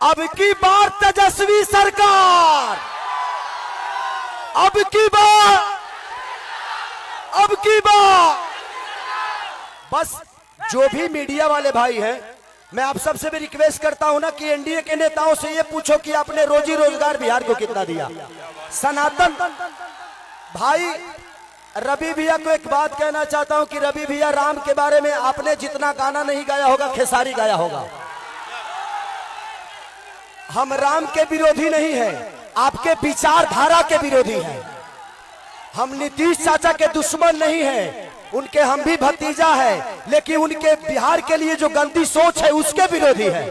अब की बार तेजस्वी सरकार, अब की बार बस जो भी मीडिया वाले भाई हैं, मैं आप सबसे भी रिक्वेस्ट करता हूं ना कि एनडीए के नेताओं से ये पूछो कि आपने रोजी रोजगार बिहार को कितना दिया। सनातन भाई रवि भैया को एक बात कहना चाहता हूं कि रवि भैया, राम के बारे में आपने जितना गाना नहीं गाया होगा खेसारी गाया होगा। हम राम के विरोधी नहीं हैं, आपके विचारधारा के विरोधी हैं। हम नीतीश चाचा के दुश्मन नहीं हैं, उनके हम भी भतीजा है, लेकिन उनके बिहार के लिए जो गंदी सोच है उसके विरोधी है।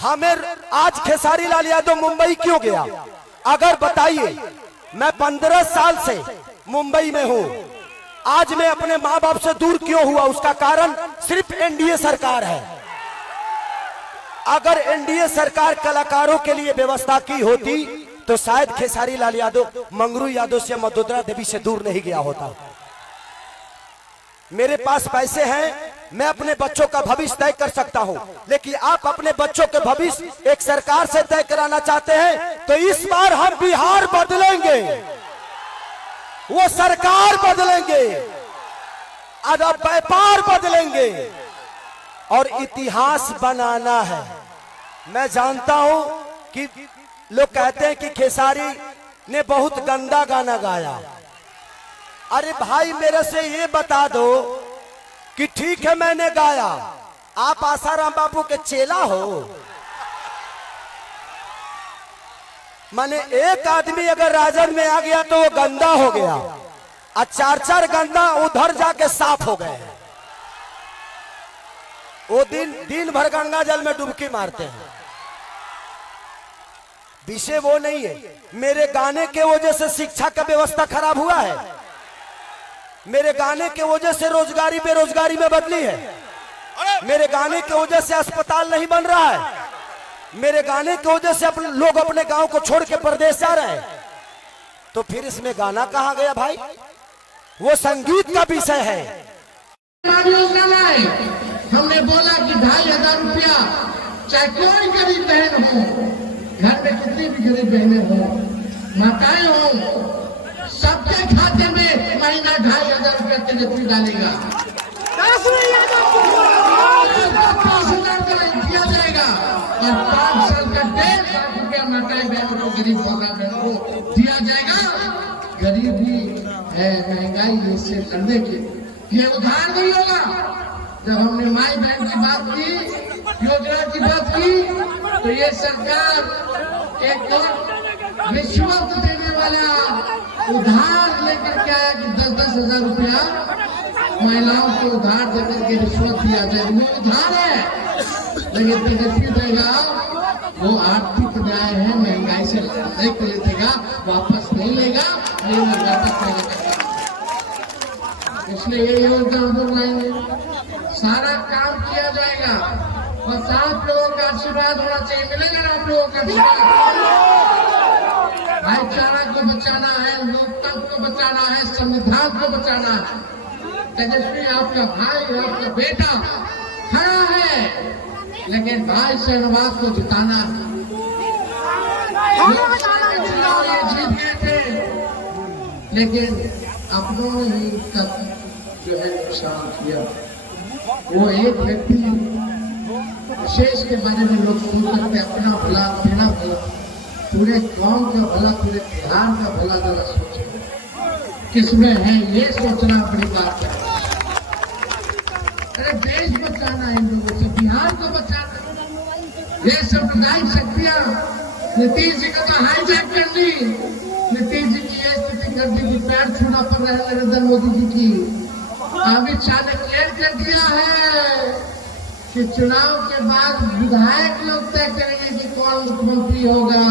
हमें आज खेसारी लाल यादव मुंबई क्यों गया? अगर बताइए, मैं 15 साल से मुंबई में हूं, आज मैं अपने माँ बाप से दूर क्यों हुआ? उसका कारण सिर्फ एनडीए सरकार है। अगर एनडीए सरकार कलाकारों के लिए व्यवस्था की होती तो शायद खेसारी लाल यादव मंगरू यादव से मधुरा देवी से दूर नहीं गया होता। मेरे पास पैसे हैं, मैं अपने बच्चों का भविष्य तय कर सकता हूं, लेकिन आप अपने बच्चों के भविष्य एक सरकार से तय कराना चाहते हैं तो इस बार हम बिहार बदलेंगे, वो सरकार बदलेंगे, व्यापार बदलेंगे और इतिहास बनाना है। मैं जानता हूं कि लोग कहते हैं कि खेसारी ने बहुत गंदा गाना गाया। अरे भाई, मेरे से ये बता दो कि ठीक है मैंने गाया, आप आसाराम बापू के चेला हो? माने एक आदमी अगर राजन में आ गया तो वो गंदा हो गया और 4 गंदा उधर जाके साफ हो गए। वो दिन भर गंगा जल में डुबकी मारते हैं। विषय वो नहीं है। मेरे गाने के वजह से शिक्षा का व्यवस्था खराब हुआ है, मेरे गाने के वजह से रोजगारी बेरोजगारी में बदली है, मेरे गाने के वजह से अस्पताल नहीं बन रहा है, मेरे गाने की वजह से लोग अपने गांव को छोड़ के प्रदेश जा रहे हैं। तो फिर इसमें गाना कहाँ गया भाई? वो संगीत का विषय है। हमने बोला कि 2500 रुपया, चाहे कोई गरीब बहन हो, घर में कितनी भी गरीब बहनें हो, माताएं हो, सबके खाते में महीना 2500 रुपया तेजस्वी डालेगा। 10,000 दिया जाएगा और 5 साल का 1.5 लाख रुपया माताएं बहनों को, गरीब बहनों को दिया जाएगा। गरीबी है, महंगाई इससे लड़ने के ये उधार नहीं होगा। जब हमने माई बहन की बात की, योजना की बात की, तो ये सरकार एक रिश्वत देने वाला उधार लेकर के आया कि 10-10 हजार रुपया महिलाओं को उधार देकर के रिश्वत दिया जाए। वो उधार है, लेकिन तेजस्वी देगा वो आर्थिक न्याय है, महंगाई से लड़ने के लिए देगा, वापस नहीं लेगा, वापस नहीं लेगा। इसलिए ये योजना हम लोग लाएंगे, सारा काम किया जाएगा। बस आप लोगों का आशीर्वाद होना चाहिए। मिलेगा ना आप लोगों का आशीर्वाद? भाईचारा को बचाना है, लोकतंत्र को बचाना है, संविधान को बचाना है। तेजस्वी आपका भाई, आपका बेटा खड़ा है, लेकिन भाई शहनवाज को जिताना है। चुनाव ये जीत गए थे, लेकिन अपनों ने ही तक जो है नुकसान किया। वो एक व्यक्ति विशेष के बारे में लोग सोच सकते, अपना भला, अपना भला, पूरे कौम का भला, पूरे बिहार का भला जरा सोचे। किसमें है ये सोचना बड़ी बात है। अरे देश बचाना है इन लोगों से, बिहार को बचाना। ये सांप्रदायिक शक्तियां नीतीश जी को तो हाईजैक कर ली। नीतीश जी की ये स्थिति कर दी कि पैर छूना पड़ रहा है नरेंद्र मोदी जी की। अमित शाह ने क्लियर कर दिया है कि चुनाव के बाद विधायक लोग तय करेंगे कि कौन मुख्यमंत्री होगा।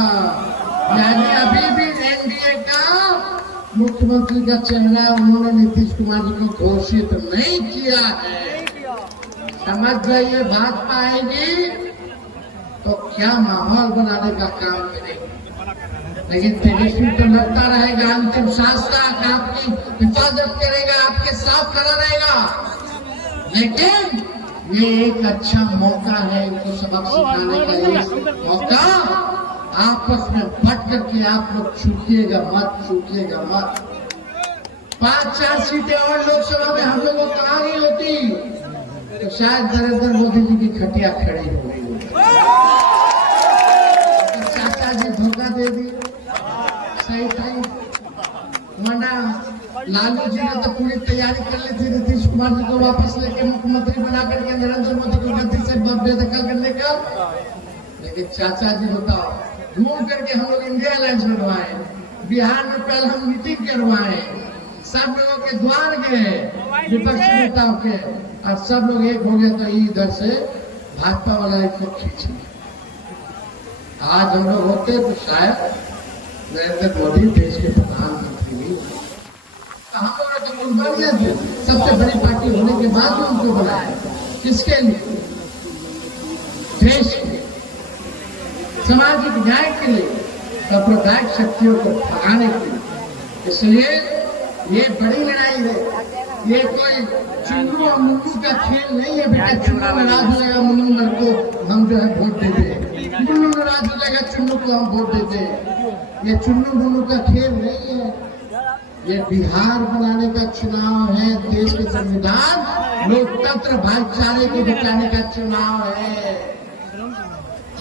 यानी अभी भी एनडीए का मुख्यमंत्री का चेहरा उन्होंने नीतीश कुमार जी को घोषित नहीं किया है। समझ जाइए, भाजपा आएगी तो क्या माहौल बनाने का काम करेगी। लेकिन तेजस्वी तो लड़ता रहेगा, अंतिम सांस तक आपकी हिफाजत करेगा, आपके साथ खड़ा रहेगा। लेकिन ये एक अच्छा मौका है इनको सबक सिखाने का। ये मौका आपस में बट करके आप लोग छूटिएगा मत। 5-4 सीटें और लोकसभा में हम लोगों को आ रही होती तो शायद नरेंद्र मोदी जी की खटिया खड़ी हो गई होती। चाचा जी धोखा दे दी, सही टाइम वरना लालू जी ने तो पूरी तैयारी कर ली थी नीतीश कुमार जी को वापस लेके मुख्यमंत्री बना करके नरेंद्र मोदी की गद्दी से बेदखल करने का। लेकिन चाचा जी बताओ, घूम करके हम लोग इंडिया अलायंस बनवाए, बिहार में पहले हम मीटिंग करवाए, सब लोगों के द्वार गए विपक्षी नेताओं के, और सब लोग एक हो गए तो इधर से भाजपा वाला एक को खींच लिया। आज हम लोग होते तो शायद नरेंद्र मोदी देश के प्रधानमंत्री भी होते। हम लोगों ने तो कुर्बानियां दी, सबसे बड़ी पार्टी होने के बाद भी उनको बनाया। किसके लिए? देश के सामाजिक न्याय के लिए, सांप्रदायिक शक्तियों को भगाने के लिए। इसलिए ये बड़ी लड़ाई है, ये कोई चुन्नू और मुन्नू का खेल नहीं है। बेटा चुन्नू नाराज हो जाएगा मुन्नू को हम जो है वोट दे दे, मुन्नू नाराज हो जाएगा चुन्नू को हम वोट दे दे। ये चुन्नू मुन्नू का खेल नहीं है, ये बिहार बनाने का चुनाव है। देश के संविधान लोकतंत्र भाईचारे को बचाने का चुनाव है।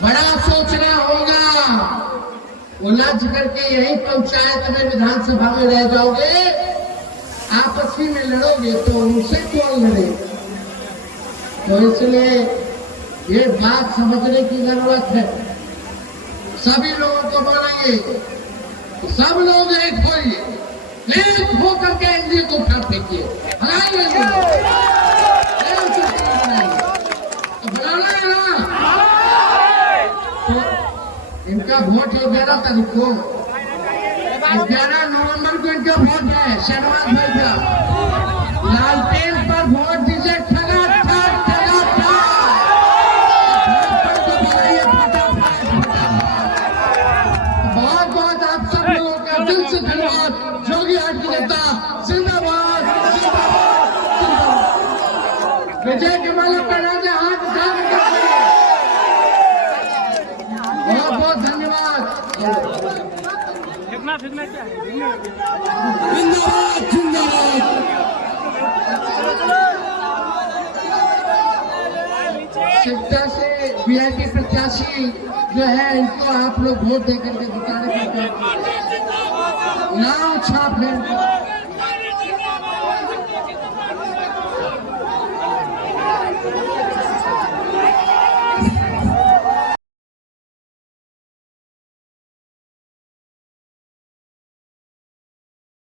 बड़ा सोचना होगा, उलझ करके यही पंचायत में विधानसभा में रह जाओगे, आपस ही में लड़ोगे तो उनसे कौन लड़े। तो इसलिए ये बात समझने की जरूरत है। सभी लोगों को बोलेंगे, सब लोग एक होइए, एक होकर के एनडीए को उठा फेंकिए, बनाइए तो बनाना है ना। तो इनका वोट है 11 तारीख को, 11 नवंबर को इनका वोट है। शहनवाज भाई का लालटेन पर वोट दीजिए, बहुत बहुत आप सब लोगों का दिल से धन्यवाद। योगी आदित्यनाथ नेता जिंदाबाद, विजय के माला पहना दे, हाथ उठा करके। बहुत बहुत धन्यवाद। जिंदाबाद जिंदाबाद। शिक्षा से वीआईपी प्रत्याशी जो है इनको आप लोग वोट देकर के जिताने का नाम छाप है।